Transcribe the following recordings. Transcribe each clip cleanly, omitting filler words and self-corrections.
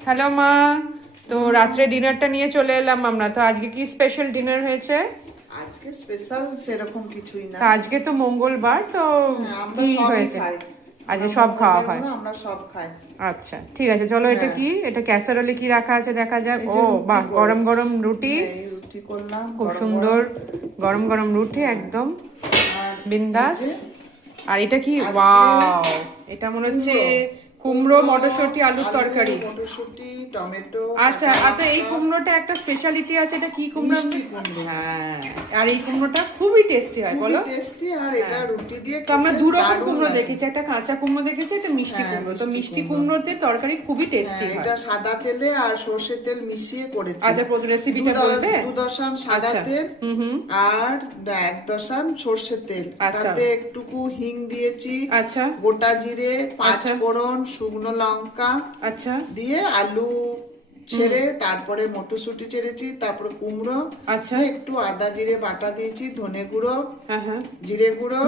Hello মা। তো রাত্রে ডিনারটা নিয়ে চলে এলাম আমরা। তো আজকে কি স্পেশাল ডিনার হয়েছে? আজকে স্পেশাল সেরকম কিছুই না। তা আজকে তো মঙ্গলবার, তো আমরা কি সবই হয়েছে? খাই। আজকে সব খাওয়া হয়। আমরা সব খাই। আচ্ছা ঠিক আছে, চলো এটা হ্যাঁ। কি, এটা ক্যাসারোলে কি রাখা আছে দেখা যাক। এই ও যে রুটি বাহ, করেছি। গরম গরম রুটি। হ্যাঁ, এই রুটি করলাম খুব গরম সুন্দর গরম। গরম গরম রুটি একদম আর বিন্দাস। এই যে আর এটা কি? আজকে ওয়াও, এটা মনে হচ্ছে কুমড়ো মটরশুঁটি আলুর আলু, তরকারি। মটরশুঁটি, টমেটো। আচ্ছা কাঁচা আচ্ছা, এই লঙ্কা, কুমড়োটা একটা স্পেশালিটি আছে, এটা কি কুমড়ো? মিষ্টি কুমড়ো। হ্যাঁ, আর এই কুমড়োটা খুবই টেস্টি হয়, বলো। খুবই টেস্টি। আর এটা হ্যাঁ। রুটি দিয়ে তো আমরা খেতে দু রকম দারুণ কুমড়ো লাগে। দেখেছি, একটা কাঁচা কুমড়ো দেখেছি, একটা মিষ্টি হ্যাঁ, কুমড়ো। তো মিষ্টি মিষ্টি কুমড়ো। কুমড়োতে তরকারি খুবই টেস্টি হ্যাঁ, হয়। এটা সাদা তেলে আর সর্ষের তেল মিশিয়ে করেছি। আচ্ছা, প্রথম রেসিপিটা বলবে? 2 দশান সাদা আচ্ছা। তেল আর 1 দশান সর্ষের তেল। আচ্ছা। তাতে একটুকু হিং দিয়েছি, আচ্ছা গোটা জিরে, 5 আচ্ছা। ফোড়ন, শুকনো লঙ্কা আচ্ছা দিয়ে আলু ছেড়ে তারপরে মটরশুঁটি ছেড়েছি, তারপরে কুমড়ো, আচ্ছা। দিয়ে একটু আদা জিরে বাটা দিয়েছি, ধনে গুঁড়ো, হ্যাঁ হ্যাঁ। জিরে গুঁড়ো,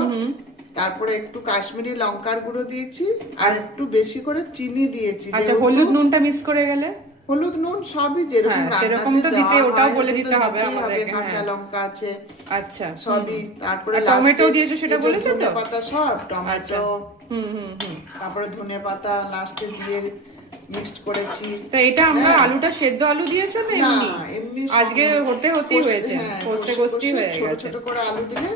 তারপরে একটু কাশ্মীরি লঙ্কার গুঁড়ো দিয়েছি আর একটু বেশি করে চিনি দিয়েছি। আচ্ছা, যেহেতু হলুদ নুনটা মিস করে গেলে? হলুদ নুন সবই যেরকম হ্যাঁ, রান্নাতে সেরকম তো দিতে, দেওয়া ওটাও হয়, বলে দিতে তো হবে দিতেই আমাদেরকে, কাঁচা হ্যাঁ। লঙ্কা আছে আচ্ছা সবই। তারপরে আর টমেটো লাস্টে দিয়েছো সেটা এই যে বলেছো তো? ধনে পাতা সব, আচ্ছা। টমেটো, হুম। তারপরে ধনে পাতা লাস্টে দিয়ে মিক্সড করেছি। তো এটা আমরা হ্যাঁ। আলুটা সেদ্ধ আলু দিয়েছো না না, এমনি? এমনি আজকে হতেই কষতে- হয়েছে, হ্যাঁ, কষতে কষে কষতেই হয়ে ছোট গেছে। ছোট করে আলু দিলে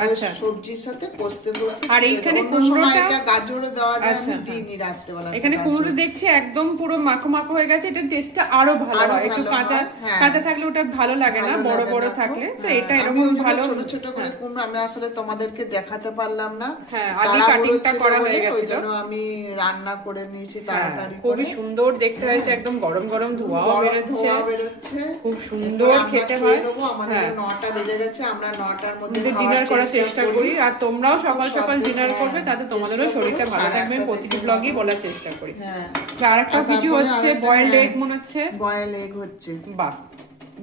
ওই আচ্ছা। সবজির সাথে কষতে কষতে আর দিয়ে এইখানে দাও। অন্য সময় কুমড়োটা- এটা গাজরও দেওয়া যায়, আচ্ছা, আমি দিইনি রাত্রেবেলা। এখানে কুমড়ো দেখছি একদম পুরো মাখো মাখো হয়ে গেছে, এটা টেস্টটা আরো ভালো আরো হয়। একটু ভালো কাঁচা হয়, হ্যাঁ। কাঁচা থাকলে ওটা ভালো লাগে না, ভালো বড় লাগে বড় না তো। থাকলে। তো হ্যাঁ, এটা আমি এরকম ওই জন্য ভালো। ছোট ছোট করে হ্যাঁ। কুমড়ো আমি আসলে তোমাদেরকে দেখাতে পারলাম না। হ্যাঁ, আগে তাড়াহুড়ো কাটিংটা ছিল করা বলে হয়ে ওই গেছিল। জন্য আমি রান্না করে নিয়েছি হ্যাঁ, তাড়াতাড়ি খুবই করে। সুন্দর দেখতে হয়েছে, একদম গরম গরম ধোঁয়াও গরম বেরোচ্ছে, ধোঁয়া বেরোচ্ছে। খুব সুন্দর এরপরে আমরা খেতে খেয়ে হয়। নেবো, আমাদের হ্যাঁ, 9টা বেজে গেছে, আমরা 9টার মধ্যে ডিনার করার চেষ্টা করি। আর তোমরাও খুব সকাল সকাল সাবধানে, ডিনার হ্যাঁ, করবে, তাতে তোমাদেরও চেষ্টা শরীরটা করবো, ভালো সাড়ে থাকবে। 8টা প্রতিটি থেকে ব্লগই বানাবো। বলার চেষ্টা করি। হ্যাঁ। আর একটা কিছু তারপরে হচ্ছে, আরেকটা, বয়েলড হ্যাঁ, এগ মনে হচ্ছে। বয়েল এগ হচ্ছে। বাহ,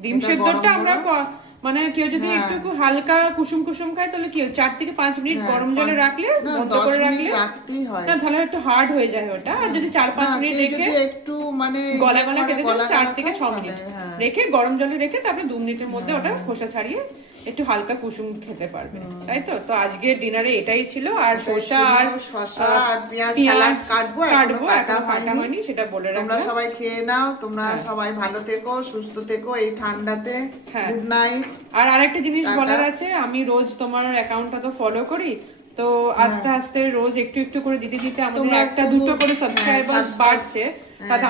ডিম এটা সেদ্ধটা গরম আমরা গরম। মানে কেউ যদি হ্যাঁ। একটু হালকা কুসুম কুসুম খায়, তাহলে কি 4 থেকে 5 মিনিট হ্যাঁ, গরম জলে রাখলে, না, বন্ধ 10 করে মিনিট রাখলে, রাখতেই হয়। না তাহলে একটু হার্ড হয়ে যায় ওটা। আর যদি 4-5 না, মিনিট কেউ রেখে যদি একটু মানে গলা গলা খেতে চান, গলা 4 গলা থেকে খায়, 6 মিনিট তাহলে, হ্যাঁ। রেখে গরম জলে রেখে তারপরে 2 মিনিটের মধ্যে ওটা খোসা ছাড়িয়ে একটু হালকা কুসুম খেতে পারবে, তাই তো? তো আজকে ডিনারে এটাই ছিল। আর শসা আর পেঁয়াজ সালাড কাটবো, এখনো কাটা কাটা হয়নি, সেটা বলে তোমরা রাখলাম। সবাই খেয়ে নাও, তোমরা হ্যাঁ। সবাই ভালো থেকো, সুস্থ থেকো এই ঠান্ডাতে। হ্যাঁ। Good night. আর আরেকটা জিনিস টাটা। বলার আছে, আমি রোজ তোমার অ্যাকাউন্টটা তো ফলো করি, তো আস্তে আস্তে রোজ একটু একটু করে দিতে দিতে আমাদের তোমরা 1-2 করে হ্যাঁ, সাবস্ক্রাইবার subscribe- বাড়ছে। তাতে